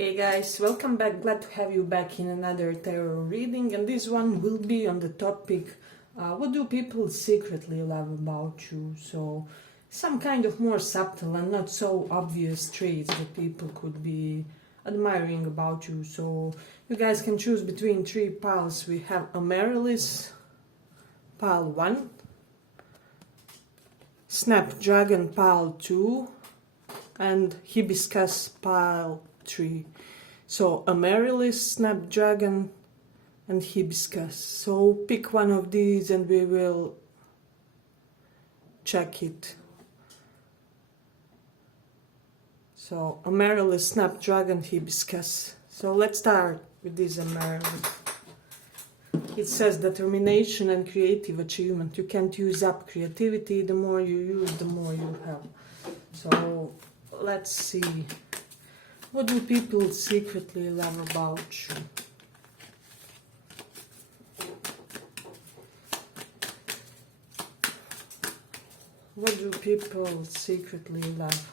Hey guys, welcome back. Glad to have you back in another tarot reading, and this one will be on the topic what do people secretly love about you? So some kind of more subtle and not so obvious traits that people could be admiring about you. So you guys can choose between three piles. We have amaryllis, pile 1, snapdragon, pile 2, and hibiscus, pile 3. So amaryllis, snapdragon, and hibiscus. So pick one of these and we will check it. So amaryllis, snapdragon, hibiscus. So let's start with this amaryllis. It says determination and creative achievement. You can't use up creativity. The more you use, the more you have. So let's see. What do people secretly love about you? What do people secretly love?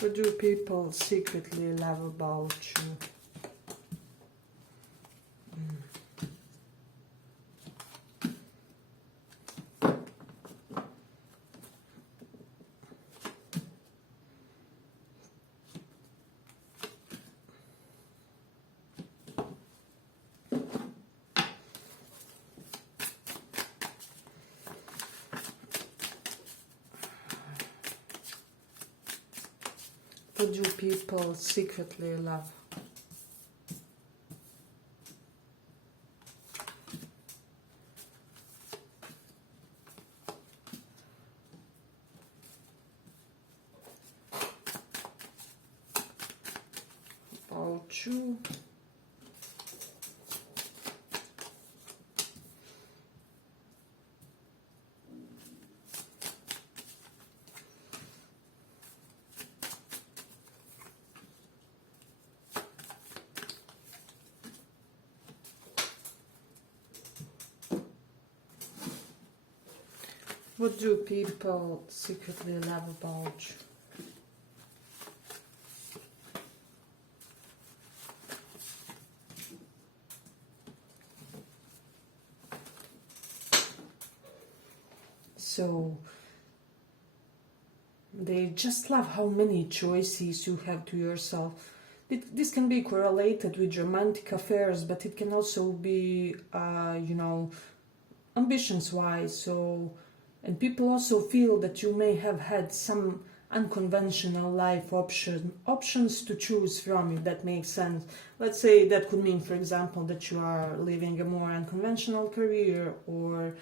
What do people secretly love about you? What do people secretly love? About you. What do people secretly love about you? So they just love how many choices you have to yourself. This can be correlated with romantic affairs, but it can also be, ambitions-wise. So, and people also feel that you may have had some unconventional life options to choose from, if that makes sense. Let's say that could mean, for example, that you are living a more unconventional career or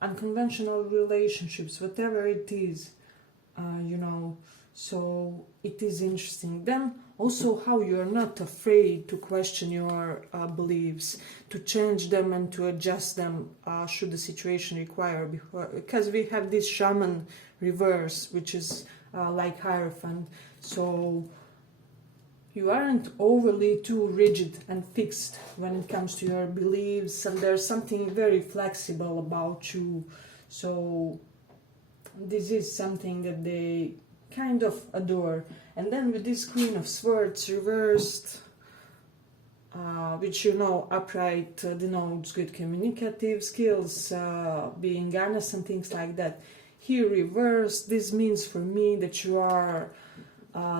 unconventional relationships, whatever it is, so it is interesting. Then also how you're not afraid to question your beliefs, to change them and to adjust them should the situation require, because we have this shaman reverse, which is like Hierophant. So you aren't overly too rigid and fixed when it comes to your beliefs, and there's something very flexible about you. So this is something that they kind of adore. And then with this Queen of Swords reversed, which upright denotes good communicative skills, being honest and things like that. Here reversed, this means for me that you are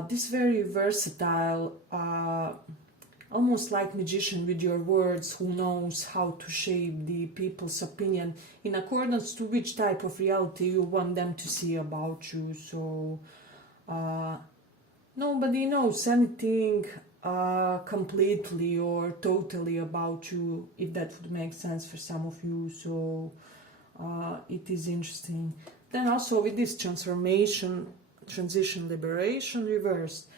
this very versatile, almost like magician with your words, who knows how to shape the people's opinion in accordance to which type of reality you want them to see about you. So nobody knows anything completely or totally about you, if that would make sense for some of you. So it is interesting. Then also with this transition, liberation reversed,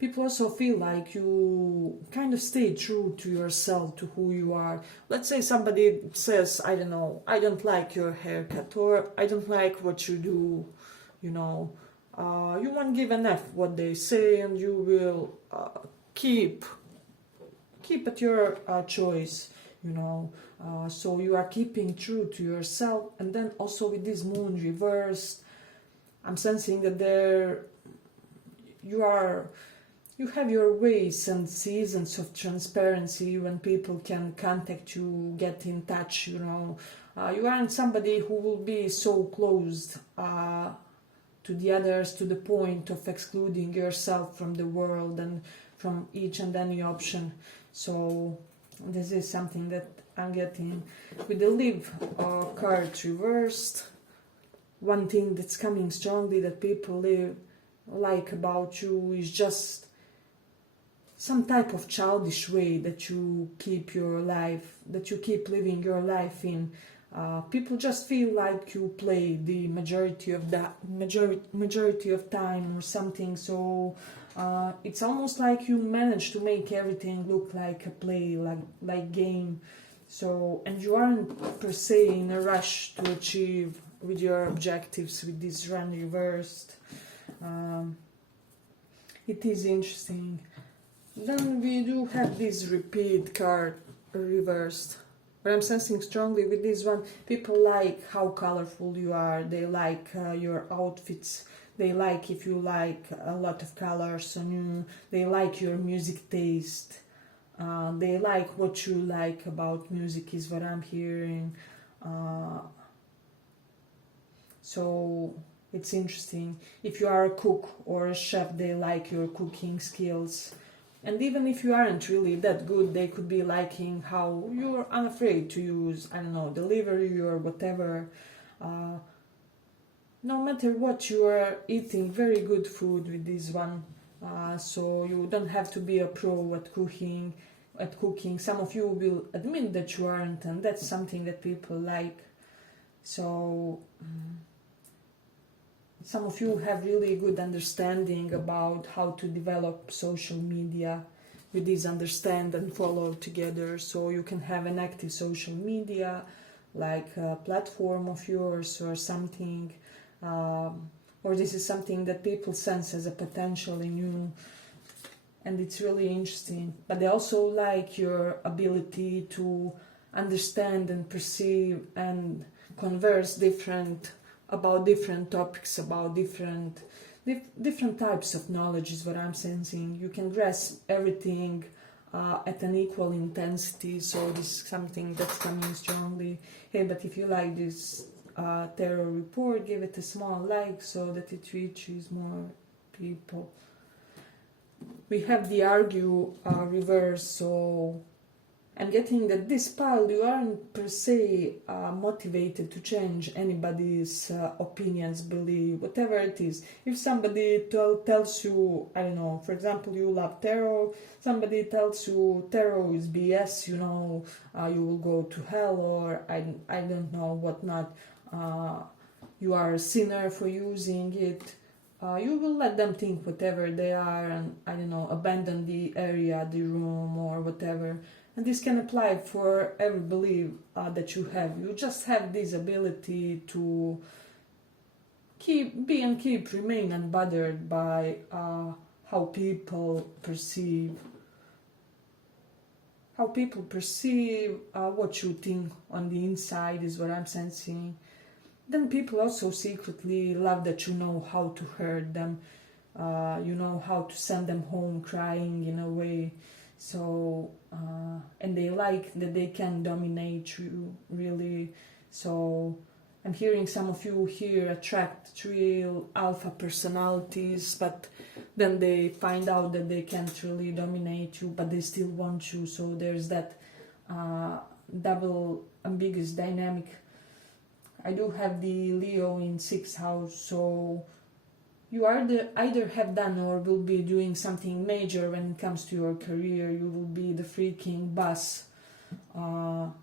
people also feel like you kind of stay true to yourself, to who you are. Let's say somebody says, I don't know, I don't like your haircut, or I don't like what you do, you won't give an F what they say, and you will keep at your choice. you know. So you are keeping true to yourself. And then also with this moon reversed, I'm sensing that you have your ways and seasons of transparency when people can contact you, get in touch, you know. You aren't somebody who will be so closed to the others to the point of excluding yourself from the world and from each and any option. So this is something that I'm getting. With the live card reversed, one thing that's coming strongly that people like about you is just some type of childish way that you keep your life, that you keep living your life in. People just feel like you play the majority of time or something. So it's almost like you manage to make everything look like a play, like game. So, and you aren't per se in a rush to achieve with your objectives with this run reversed. It is interesting. Then we do have this repeat card reversed. But I'm sensing strongly with this one, people like how colorful you are, they like your outfits, they like if you like a lot of colors on you, they like your music taste, they like what you like about music is what I'm hearing. So it's interesting. If you are a cook or a chef, they like your cooking skills. And even if you aren't really that good, they could be liking how you're unafraid to use, I don't know, delivery or whatever. No matter what, you are eating very good food with this one. So you don't have to be a pro at cooking. Some of you will admit that you aren't, and that's something that people like. So some of you have really good understanding about how to develop social media with this understand and follow together. So you can have an active social media, like a platform of yours or something. Or this is something that people sense as a potential in you. And it's really interesting. But they also like your ability to understand and perceive and converse about different topics, about different types of knowledge is what I'm sensing. You can grasp everything at an equal intensity, so this is something that's coming strongly. Hey, but if you like this tarot report, give it a small like so that it reaches more people. We have the argue reverse, so I'm getting that this pile, you aren't per se motivated to change anybody's opinions, belief, whatever it is. If somebody tells you, I don't know, for example, you love tarot, somebody tells you tarot is BS, you know, you will go to hell, or I don't know what not, you are a sinner for using it. You will let them think whatever they are and, I don't know, abandon the area, the room, or whatever. And this can apply for every belief that you have. You just have this ability to remain unbothered by how people perceive what you think on the inside is what I'm sensing. Then people also secretly love that you know how to hurt them, you know how to send them home crying in a way. So, and they like that they can dominate you, really. So, I'm hearing some of you here attract real alpha personalities, but then they find out that they can't really dominate you, but they still want you. So, there's that double ambiguous dynamic. I do have the Leo in 6th house, so you either have done or will be doing something major when it comes to your career. You will be the freaking boss of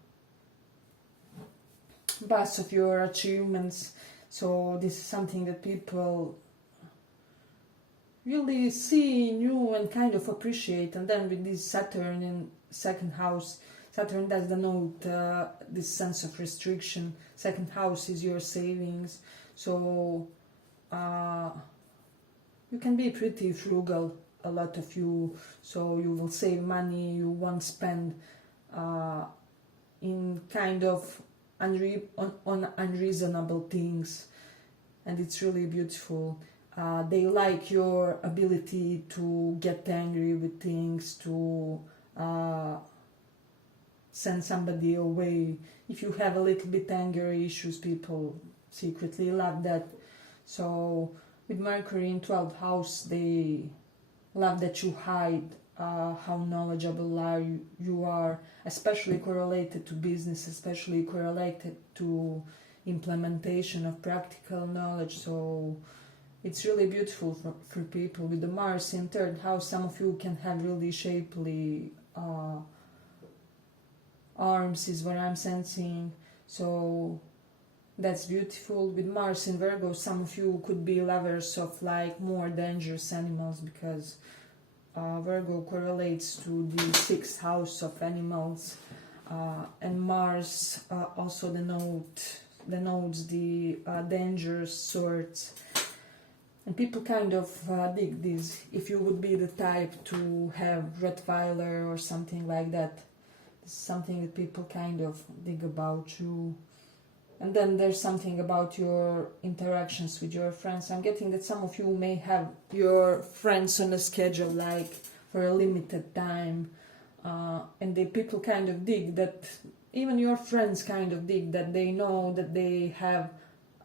your achievements. So this is something that people really see in you and kind of appreciate. And then with this Saturn in 2nd house, Saturn does denote this sense of restriction. 2nd house is your savings. So you can be pretty frugal, a lot of you. So you will save money, you won't spend in kind of on unreasonable things, and it's really beautiful. They like your ability to get angry with things, to send somebody away. If you have a little bit anger issues, people secretly love that. So with Mercury in 12th house, they love that you hide how knowledgeable you are, especially correlated to business, especially correlated to implementation of practical knowledge. So it's really beautiful for people. With the Mars in 3rd house, some of you can have really shapely arms, is what I'm sensing. So that's beautiful. With Mars in Virgo, some of you could be lovers of like more dangerous animals, because Virgo correlates to the 6th house of animals, and Mars also denotes the dangerous sorts. And people kind of dig this. If you would be the type to have Rottweiler or something like that, it's something that people kind of dig about you. And then there's something about your interactions with your friends. I'm getting that some of you may have your friends on a schedule, like for a limited time, and the people kind of dig that, even your friends kind of dig that they know that they have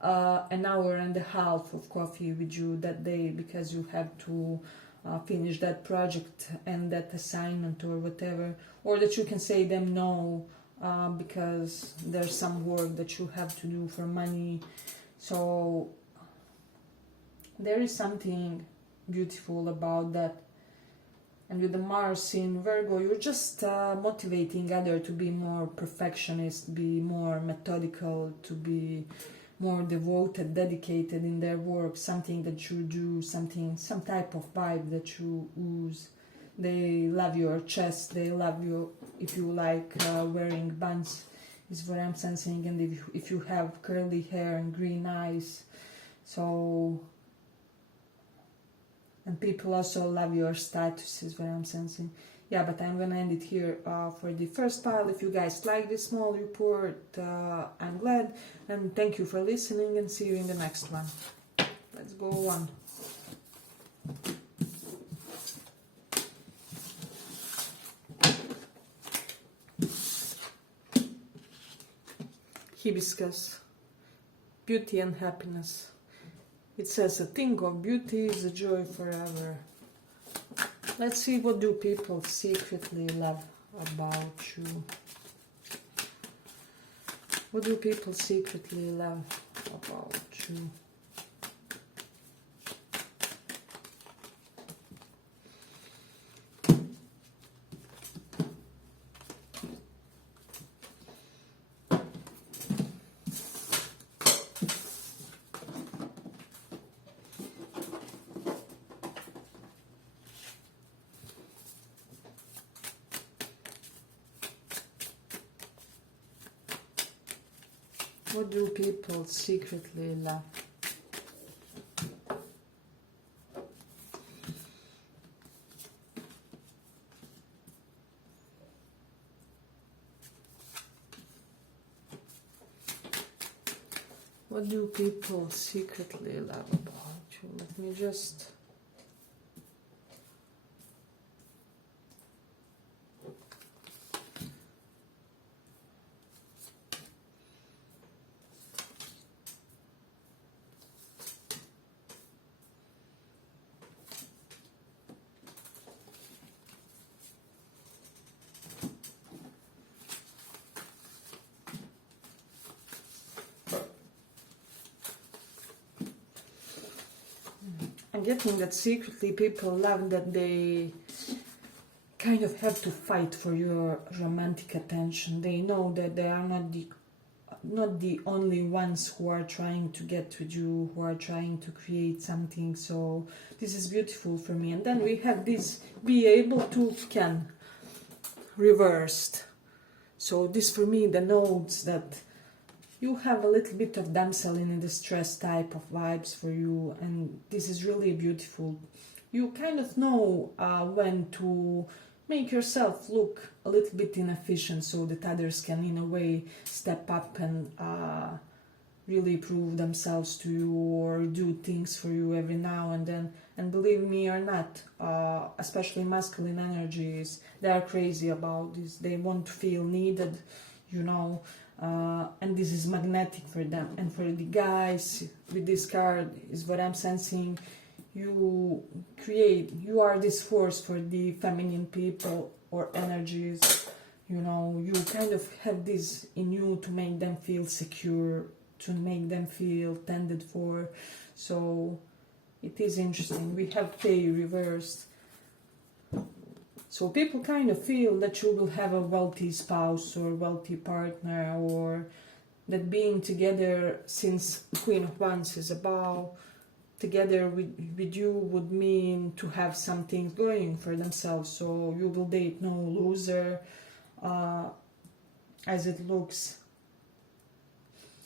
an hour and a half of coffee with you that day, because you have to finish that project and that assignment or whatever, or that you can say them no, because there's some work that you have to do for money. So there is something beautiful about that. And with the Mars in Virgo, you're just motivating others to be more perfectionist, be more methodical, to be more devoted, dedicated in their work, something that you do, some type of vibe that you ooze. They love your chest, they love you if you like wearing buns, is what I'm sensing, and if you have curly hair and green eyes. So, and people also love your status, is what I'm sensing. Yeah, but I'm gonna end it here for the first pile. If you guys like this small report, I'm glad, and thank you for listening, and see you in the next one. Let's go on. Hibiscus, beauty and happiness. It says, a thing of beauty is a joy forever. Let's see, what do people secretly love about you? What do people secretly love about you? What do people secretly love? What do people secretly love about you? Let me just... I'm getting that secretly people love that they kind of have to fight for your romantic attention. They know that they are not the only ones who are trying to get with you, who are trying to create something. So this is beautiful for me. And then we have this be able to can reversed. So this for me denotes that you have a little bit of damsel in distress type of vibes for you, and this is really beautiful. You kind of know when to make yourself look a little bit inefficient so that others can in a way step up and really prove themselves to you or do things for you every now and then. And believe me or not, especially masculine energies, they are crazy about this. They want to feel needed, you know, and this is magnetic for them. And for the guys, with this card is what I'm sensing, you are this force for the feminine people or energies, you know, you kind of have this in you to make them feel secure, to make them feel tended for. So it is interesting. We have Pay reversed. So people kind of feel that you will have a wealthy spouse or wealthy partner, or that being together, since Queen of Wands is above, together with you would mean to have some things going for themselves. So you will date no loser, as it looks.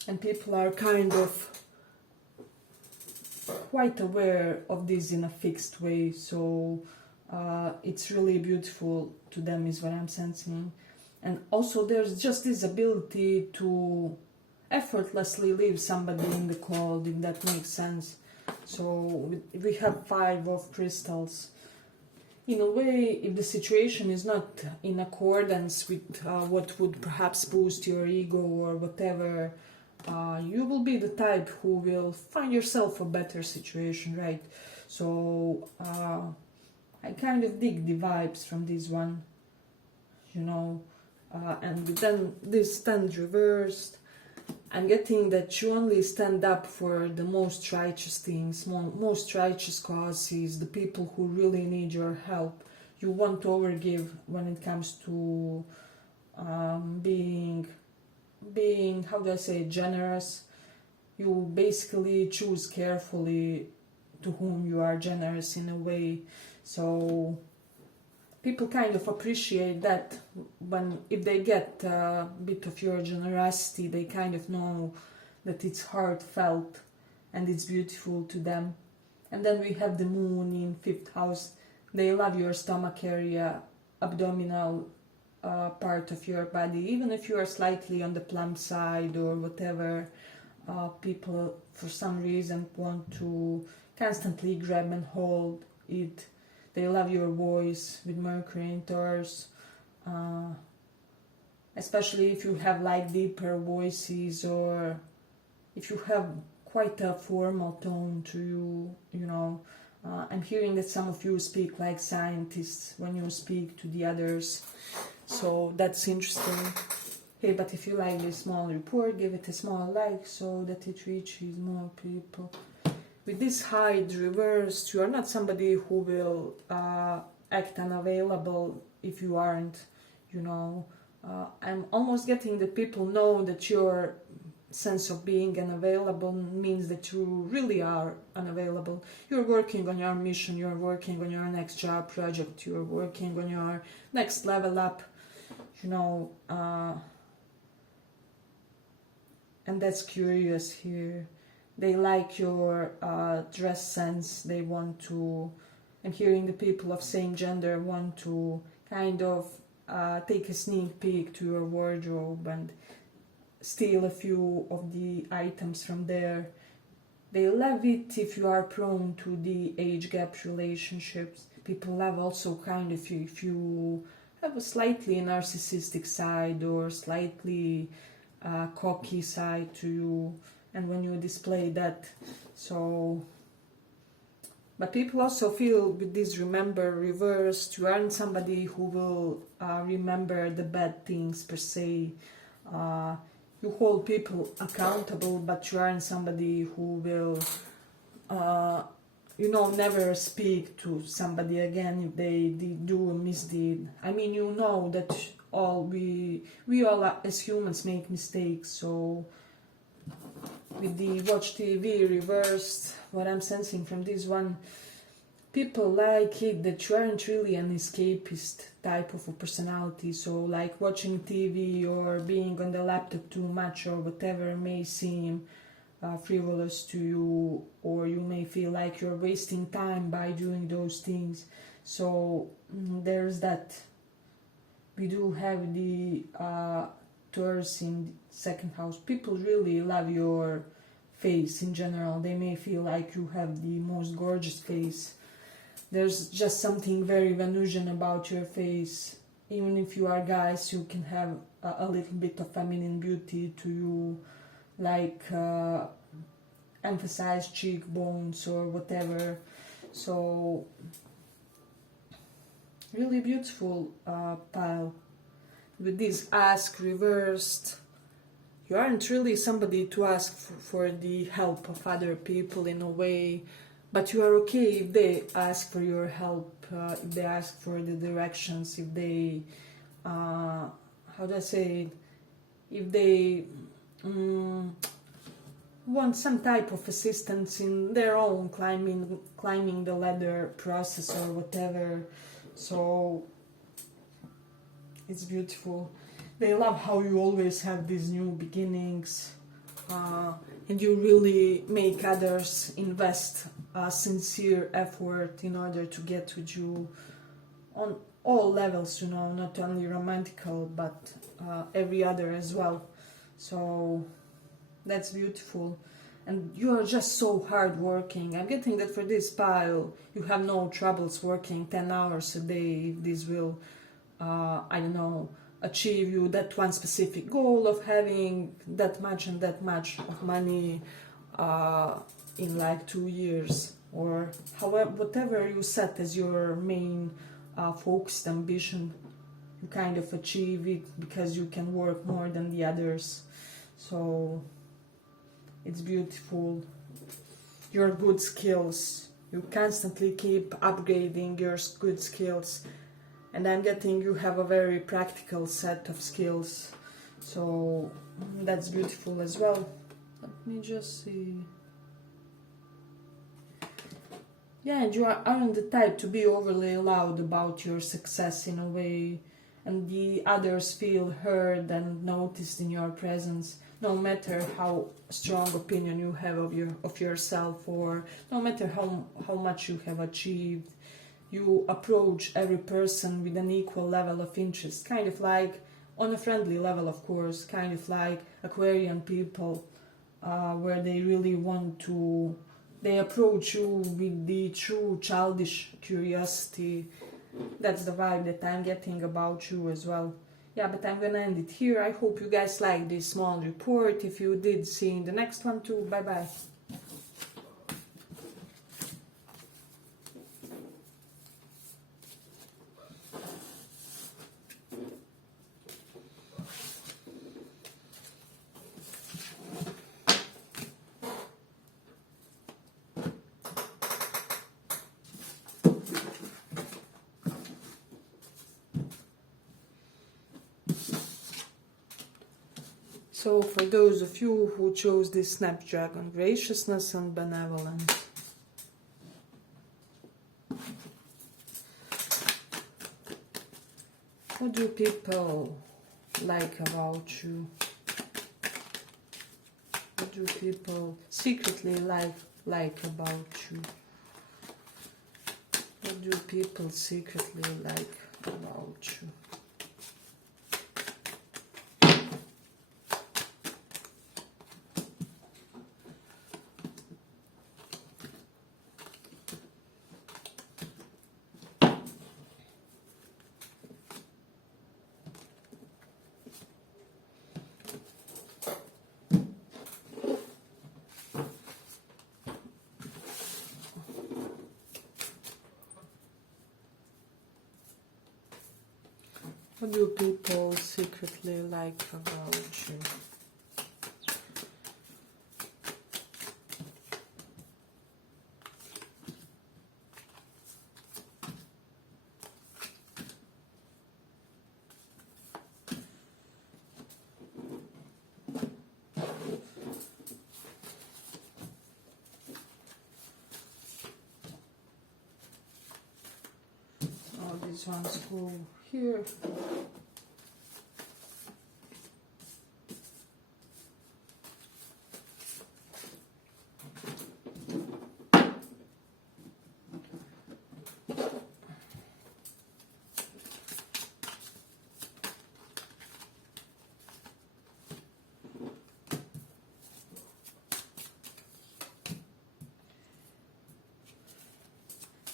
And people are kind of quite aware of this in a fixed way. So it's really beautiful to them is what I'm sensing. And also there's just this ability to effortlessly leave somebody in the cold, if that makes sense. So we have 5 of crystals. In a way, if the situation is not in accordance with what would perhaps boost your ego or whatever, you will be the type who will find yourself a better situation, right? So I kind of dig the vibes from this one, you know. And then this stand reversed. I'm getting that you only stand up for the most righteous things, most righteous causes, the people who really need your help. You won't overgive when it comes to being, how do I say, generous. You basically choose carefully to whom you are generous in a way. So people kind of appreciate that if they get a bit of your generosity, they kind of know that it's heartfelt and it's beautiful to them. And then we have the moon in 5th house. They love your stomach area, abdominal part of your body. Even if you are slightly on the plump side or whatever, people for some reason want to constantly grab and hold it. They love your voice with Mercury in Taurus, especially if you have like deeper voices, or if you have quite a formal tone to you, you know. I'm hearing that some of you speak like scientists when you speak to the others, so that's interesting. Hey, but if you like this small report, give it a small like so that it reaches more people. With this Hide reversed, you are not somebody who will act unavailable if you aren't, you know. I'm almost getting that people know that your sense of being unavailable means that you really are unavailable. You're working on your mission, you're working on your next job project, you're working on your next level up, you know. And that's curious here. They like your dress sense. They want to, I'm hearing the people of same gender want to kind of take a sneak peek to your wardrobe and steal a few of the items from there. They love it if you are prone to the age gap relationships. People love also kind of if you have a slightly narcissistic side or slightly cocky side to you. And when you display that, so, but people also feel with this remember reversed, you aren't somebody who will remember the bad things per se. You hold people accountable, but you aren't somebody who will, you know, never speak to somebody again if they do a misdeed. I mean, you know that we all as humans make mistakes, so with the watch TV reversed, what I'm sensing from this one, people like it that you aren't really an escapist type of a personality. So like watching TV or being on the laptop too much or whatever may seem frivolous to you, or you may feel like you're wasting time by doing those things. So there's that we do have the Taurus in second house. People really love your face in general. They may feel like you have the most gorgeous face. There's just something very Venusian about your face. Even if you are guys, you can have a little bit of feminine beauty to you, like emphasize cheekbones or whatever. So really beautiful pile. With this ask reversed, you aren't really somebody to ask for the help of other people in a way, but you are okay if they ask for your help, if they ask for the directions, if they, how do I say it, if they want some type of assistance in their own climbing the ladder process or whatever. So it's beautiful. They love how you always have these new beginnings, and you really make others invest sincere effort in order to get with you on all levels, you know, not only romantical, but every other as well. So that's beautiful. And you are just so hardworking. I'm getting that for this pile, you have no troubles working 10 hours a day if this will, I don't know, achieve you that one specific goal of having that much and that much of money in like 2 years, or however, whatever you set as your main focused ambition, you kind of achieve it because you can work more than the others. So it's beautiful. Your good skills, you constantly keep upgrading your good skills, and I'm getting you have a very practical set of skills, so that's beautiful as well. Let me just see. Yeah, and you aren't the type to be overly loud about your success in a way, and the others feel heard and noticed in your presence, no matter how strong opinion you have of yourself, or no matter how much you have achieved. You approach every person with an equal level of interest, kind of like on a friendly level, of course, kind of like Aquarian people, where they really want to, they approach you with the true childish curiosity. That's the vibe that I'm getting about you as well. Yeah, but I'm gonna end it here. I hope you guys liked this small report. If you did, see you in the next one too. Bye bye. So for those of you who chose this snapdragon, graciousness and benevolence. What do people like about you? What do people secretly like about you? What do people secretly like about you? What do people secretly like about you? Oh, these ones go here.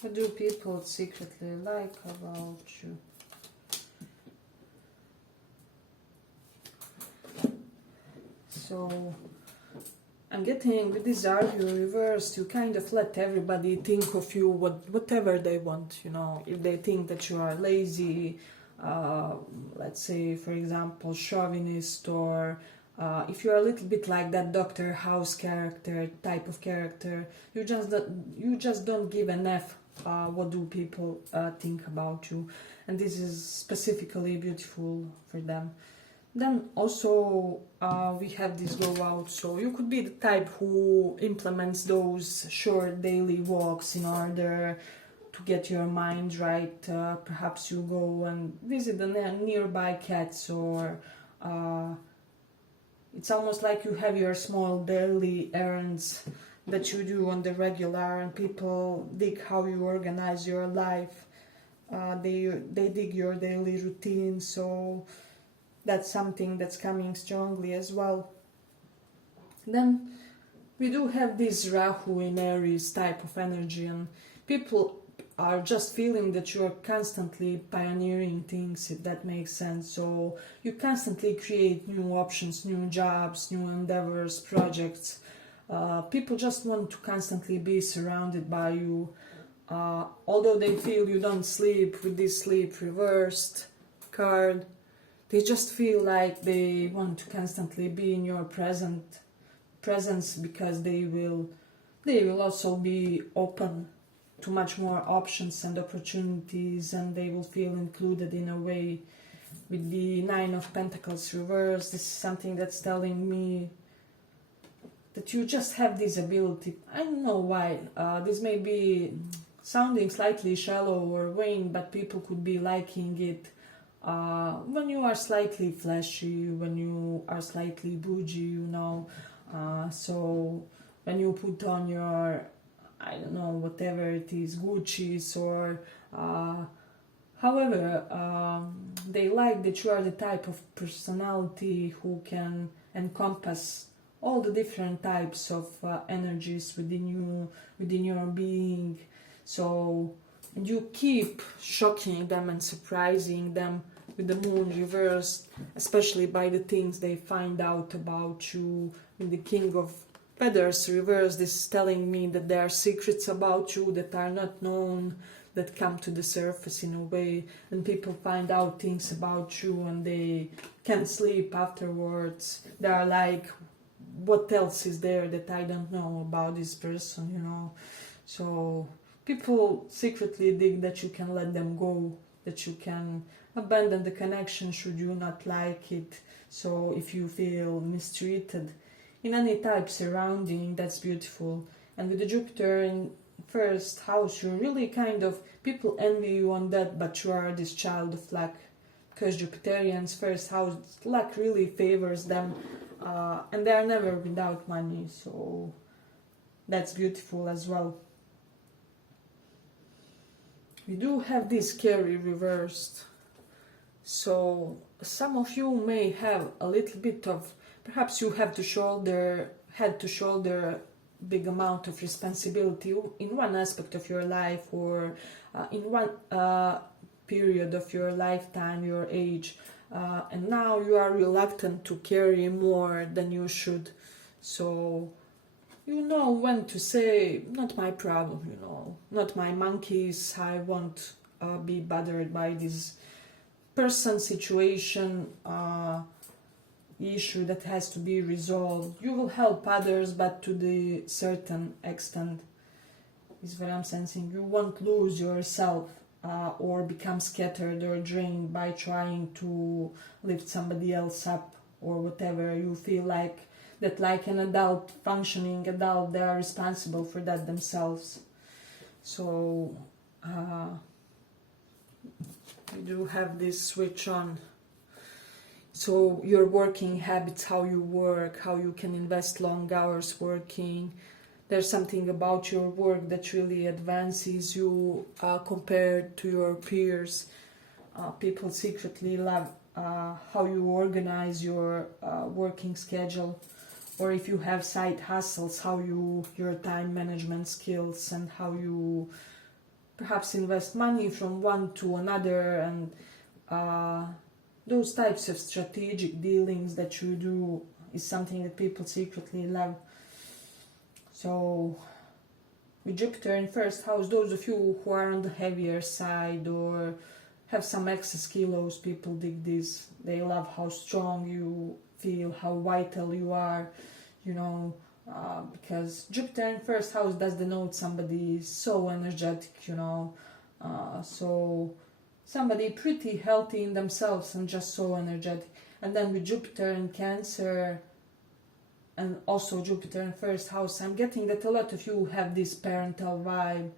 What do people secretly like about you? So I'm getting with this argue reversed, you kind of let everybody think of you whatever they want, you know. If they think that you are lazy, let's say for example chauvinist, or if you're a little bit like that Dr. House character type of character, you just don't give an F what do people think about you, and this is specifically beautiful for them. Then also we have this go out, so you could be the type who implements those short daily walks in order to get your mind right. Perhaps you go and visit the nearby cats, or it's almost like you have your small daily errands that you do on the regular, and people dig how you organize your life. They dig your daily routine, so that's something that's coming strongly as well. Then we do have this Rahu in Aries type of energy, and people are just feeling that you are constantly pioneering things, if that makes sense. So you constantly create new options, new jobs, new endeavors, projects. People just want to constantly be surrounded by you. Although they feel you don't sleep with this sleep reversed card, they just feel like they want to constantly be in your presence, because they will also be open to much more options and opportunities, and they will feel included in a way. With the Nine of Pentacles reversed, this is something that's telling me that you just have this ability. I don't know why. This may be sounding slightly shallow or vain, but people could be liking it. When you are slightly flashy, when you are slightly bougie, you know, so when you put on your, I don't know, whatever it is, Gucci's, or however, they like that you are the type of personality who can encompass all the different types of energies within your being. So you keep shocking them and surprising them with the moon reversed, especially by the things they find out about you. In the King of Feathers reversed, this is telling me that there are secrets about you that are not known, that come to the surface in a way, and people find out things about you and they can't sleep afterwards. They are like, what else is there that I don't know about this person, you know? So people secretly dig that you can let them go, that you can abandon the connection should you not like it. So if you feel mistreated in any type surrounding, that's beautiful. And with the Jupiter in first house, you're really kind of, people envy you on that, but you are this child of luck, because Jupiterians first house, luck really favors them, and they are never without money, so that's beautiful as well. We do have this Carry reversed, so some of you may have a little bit of, perhaps you had to shoulder big amount of responsibility in one aspect of your life, or in one period of your lifetime, your age, and now you are reluctant to carry more than you should. So you know when to say, not my problem, you know, not my monkeys, I won't be bothered by this person, situation, issue that has to be resolved. You will help others, but to the certain extent is what I'm sensing. You won't lose yourself or become scattered or drained by trying to lift somebody else up or whatever. You feel like that, like an adult, functioning adult, they are responsible for that themselves. So you do have this switch on. So your working habits, how you work, how you can invest long hours working. There's something about your work that really advances you compared to your peers. People secretly love how you organize your working schedule, or if you have side hustles, how your time management skills and how you perhaps invest money from one to another, and those types of strategic dealings that you do is something that people secretly love. So with Jupiter in first house, those of you who are on the heavier side or have some excess kilos, people dig this. They love how strong you feel, how vital you are, you know, because Jupiter in first house does denote somebody so energetic, you know, so somebody pretty healthy in themselves and just so energetic. And then with Jupiter in Cancer and also Jupiter in first house, I'm getting that a lot of you have this parental vibe,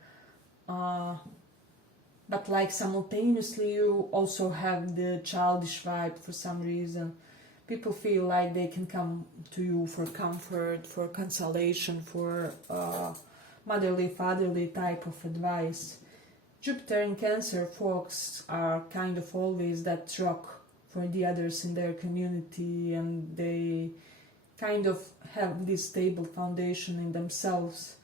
but like simultaneously you also have the childish vibe for some reason. People feel like they can come to you for comfort, for consolation, for motherly, fatherly type of advice. Jupiter in Cancer folks are kind of always that rock for the others in their community, and they kind of have this stable foundation in themselves.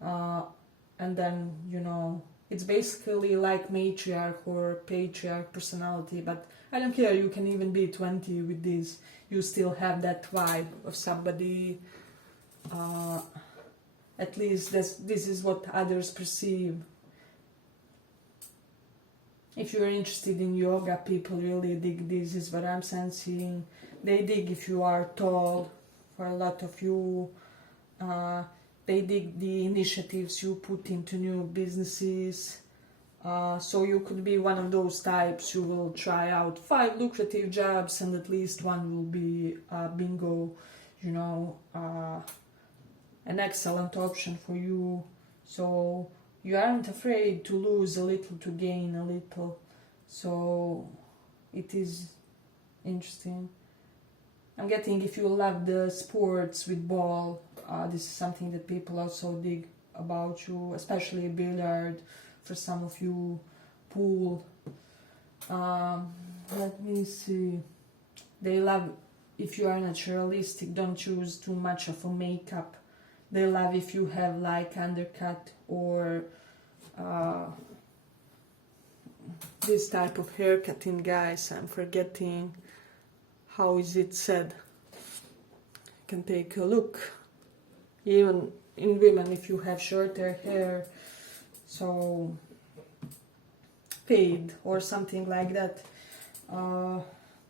And then, you know, it's basically like matriarch or patriarch personality, but I don't care, you can even be 20 with this. You still have that vibe of somebody, at least this is what others perceive. If you're interested in yoga, people really dig this, is what I'm sensing. They dig if you are tall, for a lot of you. They dig the initiatives you put into new businesses. So you could be one of those types who will try out 5 lucrative jobs and at least one will be bingo, you know, an excellent option for you. So you aren't afraid to lose a little to gain a little. So it is interesting. I'm getting if you love the sports with ball, this is something that people also dig about you, especially billiard for some of you, pool. Let me see. They love if you are naturalistic, don't choose too much of a makeup. They love if you have like undercut or this type of haircutting, guys. I'm forgetting how is it said. You can take a look. Even in women, if you have shorter hair, so fade or something like that,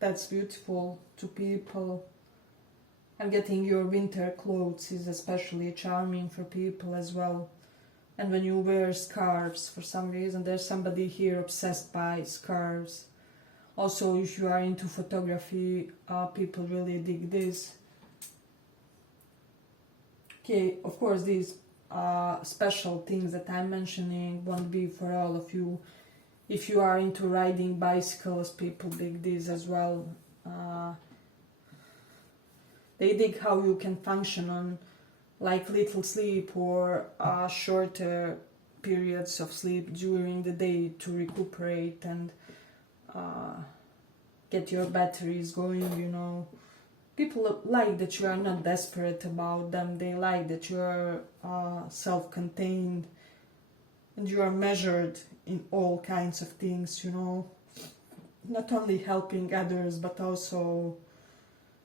that's beautiful to people. I'm getting your winter clothes is especially charming for people as well. And when you wear scarves, for some reason, there's somebody here obsessed by scarves. Also, if you are into photography, people really dig this. Okay, of course, these special things that I'm mentioning won't be for all of you. If you are into riding bicycles, people dig this as well. They dig how you can function on like little sleep or shorter periods of sleep during the day to recuperate and get your batteries going, you know. People like that you are not desperate about them. They like that you are self-contained and you are measured in all kinds of things, you know. Not only helping others, but also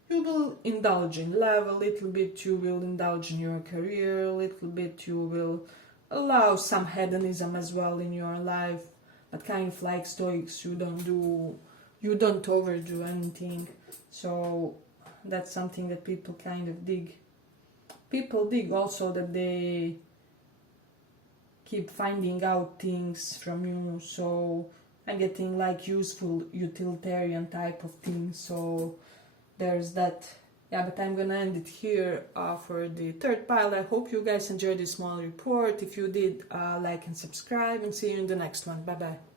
you will indulge in love a little bit, you will indulge in your career a little bit, you will allow some hedonism as well in your life, but kind of like Stoics, you don't overdo anything. So that's something that people kind of dig. People dig also that they keep finding out things from you, so I'm getting like useful utilitarian type of things, so there's that. Yeah, but I'm gonna end it here for the third pile. I hope you guys enjoyed this small report. If you did, like and subscribe, and see you in the next one. Bye bye.